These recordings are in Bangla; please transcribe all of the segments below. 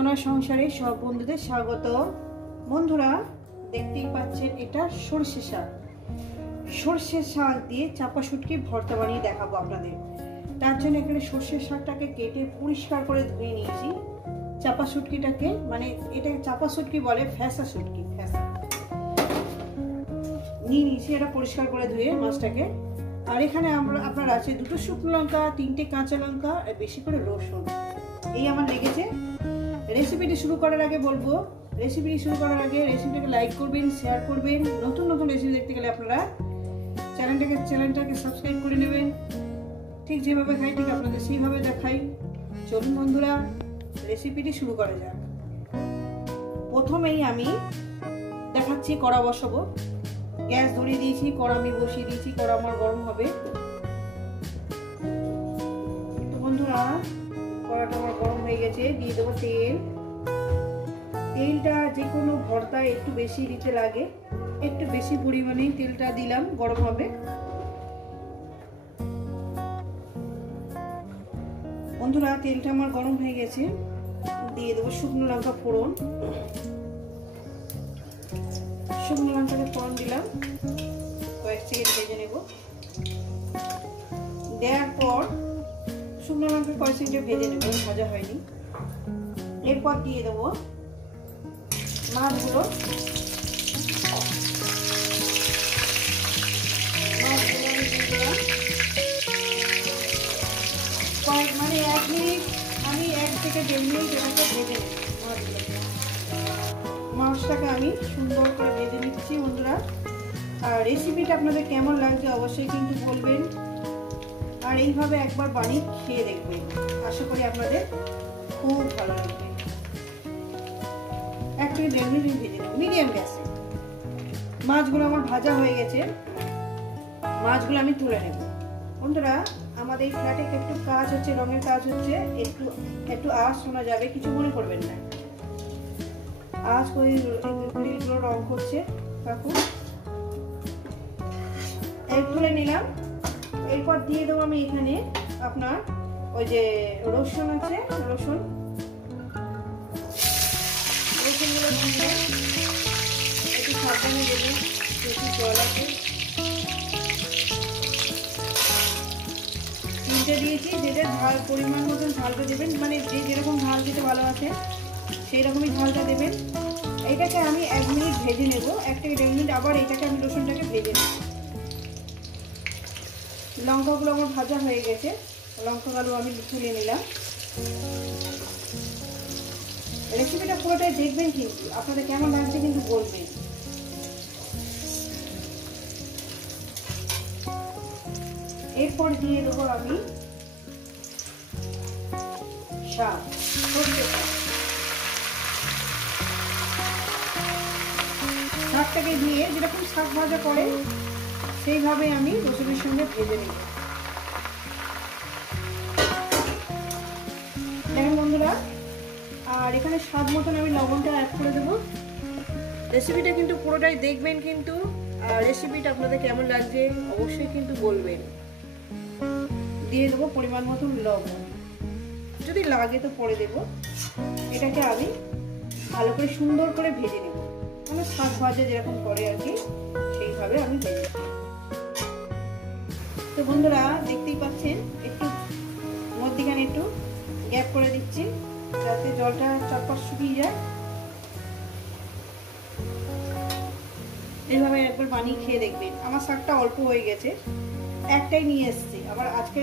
সোনার সংসারে সব বন্ধুদের স্বাগত। বন্ধুরা দেখতেই পাচ্ছেন এটা সরষে শাক। সরষে শাক দিয়ে চাপা শুটকি ভর্তা বানিয়ে দেখাবো আপনাদের। তার জন্য এখানে সরষে শাকটাকে কেটে পরিষ্কার করে ধুয়ে নিয়েছি। চাপা শুটকিটাকে মানে এটা চাপা শুটকি বলে, ফ্যাসা শুটকি, ফ্যাসা নিয়ে নিয়েছি। এটা পরিষ্কার করে ধুয়ে মাছটাকে। আর এখানে আপনার আছে 2টো শুকনো লঙ্কা, 3টে কাঁচা লঙ্কা আর বেশি করে রসুন। এই আমার লেগেছে। রেসিপিটি শুরু করার আগে বলবো, রেসিপিটাকে লাইক করবেন, শেয়ার করবেন। নতুন নতুন রেসিপি দেখতে গেলে আপনারা চ্যানেলটাকে সাবস্ক্রাইব করে নেবেন। ঠিক যেভাবে খাই ঠিক আপনাদের সেইভাবে দেখাই। চলুন বন্ধুরা রেসিপিটি শুরু করা যাক। প্রথমেই আমি দেখাচ্ছি কড়া বসাবো। গ্যাস ধরিয়ে দিয়েছি, কড়া আমি বসিয়ে দিয়েছি। কড়া আমার গরম হবে। তো বন্ধুরা কড়াটা আমার গরম হয়ে গেছে। দিয়ে দেবো তেল। তেলটা যে কোনো ভর্তায় একটু বেশি দিতে লাগে, একটু বেশি পরিমাণে তেলটা দিলাম, গরম হবে। বন্ধুরা তেলটা আমার গরম হয়ে গেছে। দিয়ে দেবো শুকনো লঙ্কা ফোড়ন। শুকনো লঙ্কাটা ফোড়ন দিলাম, কয়েক সেকেন্ড ভেজে নেব। দেওয়ার পর শুকনো লঙ্কা কয়েক সেকেন্ড ভেজে নেব, ভাজা হয়নি। এরপর দিয়ে দেবো মাছগুলো। আমি দিয়ে দিলাম। মানে 1 মিনিট, আমি 1 থেকে 1.5 মিনিট এটাকে ভেজে নেব। মাছটাকে আমি সুন্দর করে ভেজে নিচ্ছি বন্ধুরা। আর রেসিপিটা আপনাদের কেমন লাগছে অবশ্যই কিন্তু বলবেন। আর এইভাবে একবার বানিয়ে খেয়ে দেখবেন, আশা করি আপনাদের খুব ভালো লাগবে। 1 থেকে 1.5 মিনিট ভেজে নেব মিডিয়াম গ্যাসে। মাছগুলো আমার ভাজা হয়ে গেছে। মাছগুলো আমি তুলে নেব। বন্ধুরা আমাদের এই ফ্ল্যাটে একটু কাজ হচ্ছে, রঙের কাজ হচ্ছে, একটু আওয়াজ শোনা যাবে, কিছু মনে করবেন না। আজ ওই গ্রিলগুলো রং করছে কাকু। তুলে নিলাম। এরপর দিয়ে দেবো আমি এখানে আপনার ওই যে রসুন আছে, রসুনগুলো দিয়ে একটু সাবধানে দেবেন, একটু জল আছে। 3টে দিয়েছি, যেটা ঝাল পরিমাণ মতন ঝালটা দেবেন, মানে যে যেরকম ঝাল দিতে ভালোবাসে সেই রকমই ঝালটা দেবেন। এইটাকে আমি 1 মিনিট ভেজে নেব, 1 থেকে 1.5 মিনিট। আবার এইটাকে আমি রসুনটাকে ভেজে নেব। লঙ্কাগুলো আমার ভাজা হয়ে গেছে, লঙ্কাগুলো আমি তুলে নিলাম। রেসিপিটা পুরোটাই দেখবেন, কিন্তু আপনাদের কেমন লাগছে কিন্তু বলবেন। এরপর দিয়ে দেবো আমি শাক, সরষে শাক। শাকটাকে দিয়ে যেরকম শাক ভাজা করে সেইভাবে আমি রসুনের সঙ্গে ভেজে নেব। দেখেন বন্ধুরা, আর এখানে স্বাদ মতন আমি লবণটা অ্যাড করে দেবো। রেসিপিটা কিন্তু পুরোটাই দেখবেন কিন্তু। আর রেসিপিটা আপনাদের কেমন লাগছে অবশ্যই কিন্তু বলবেন। দিয়ে দেবো পরিমাণ মতন লবণ, যদি লাগে তো পরে দেবো। এটাকে আমি ভালো করে সুন্দর করে ভেজে নেব, মানে শাক ভাজা যেরকম করে আর কি সেইভাবে আমি ভেজে নেব। তো বন্ধুরা দেখতেই পাচ্ছেন একটু মধ্যিখানে একটু গ্যাপ করে দিচ্ছি যাতে জলটা চটপট শুকিয়ে যায়। এইভাবে একবার বানিয়ে খেয়ে দেখবেন। আমার শাকটা অল্প হয়ে গেছে, একটাই নিয়ে এসেছি। আবার আজকে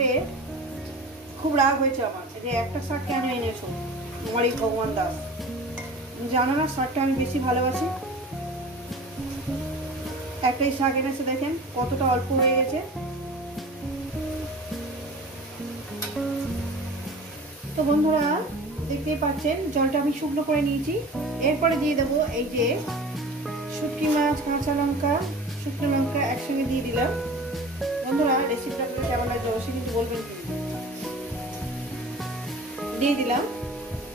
খুব রাগ হয়েছে আমার যে একটা শাক কেন এনেছো, আমার এই ভগবান দাস। জানো না শাকটা আমি বেশি ভালোবাসি। একটাই শাক এনেছে, দেখেন কতটা অল্প হয়ে গেছে। তো বন্ধুরা দেখতেই পাচ্ছেন জলটা আমি শুকনো করে নিয়েছি। এরপরে দিয়ে দেবো এই যে শুটকি মাছ, কাঁচা লঙ্কা, শুকনো লঙ্কা একসঙ্গে দিয়ে দিলাম। বন্ধুরা রেসিপিটা আপনাদের কেমন লাগছে অবশ্যই কিন্তু বলবেন। দিয়ে দিলাম।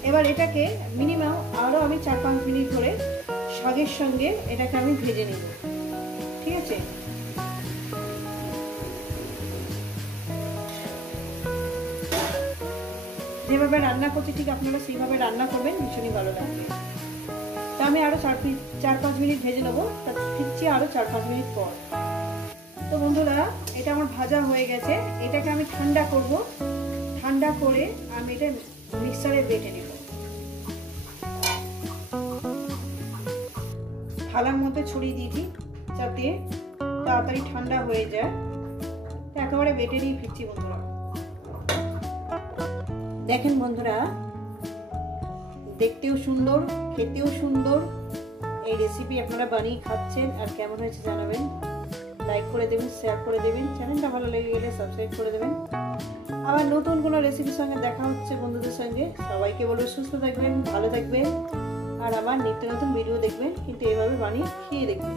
এবার এটাকে মিনিমাম আরও আমি 4-5 মিনিট ধরে শাকের সঙ্গে এটাকে আমি ভেজে নেব, ঠিক আছে। যেভাবে রান্না করছি ঠিক আপনারা সেইভাবে রান্না করবেন, ভীষণই ভালো লাগবে। তা আমি আরও 4-5 মিনিট ভেজে নেবো, তা ফিরছি আরও 4-5 মিনিট পর। তো বন্ধুরা এটা আমার ভাজা হয়ে গেছে, এটাকে আমি ঠান্ডা করব। ঠান্ডা করে আমি এটা মিক্সারে বেটে নেব। থালার মধ্যে ছড়িয়ে দিয়েছি যাতে তাড়াতাড়ি ঠান্ডা হয়ে যায়। একেবারে বেটে নিয়ে ফিরছি বন্ধুরা। দেখেন বন্ধুরা, দেখতেও সুন্দর, খেতেও সুন্দর। এই রেসিপি আপনারা বানিয়ে খাচ্ছেন আর কেমন হয়েছে জানাবেন। লাইক করে দেবেন, শেয়ার করে দেবেন, চ্যানেলটা ভালো লেগে গেলে সাবস্ক্রাইব করে দেবেন। আবার নতুন কোনো রেসিপির সঙ্গে দেখা হচ্ছে বন্ধুদের সঙ্গে। সবাইকে বলবো সুস্থ থাকবেন, ভালো থাকবেন, আর আমার নিত্য নতুন ভিডিও দেখবেন, কিন্তু এভাবে বানিয়ে খেয়ে দেখবেন।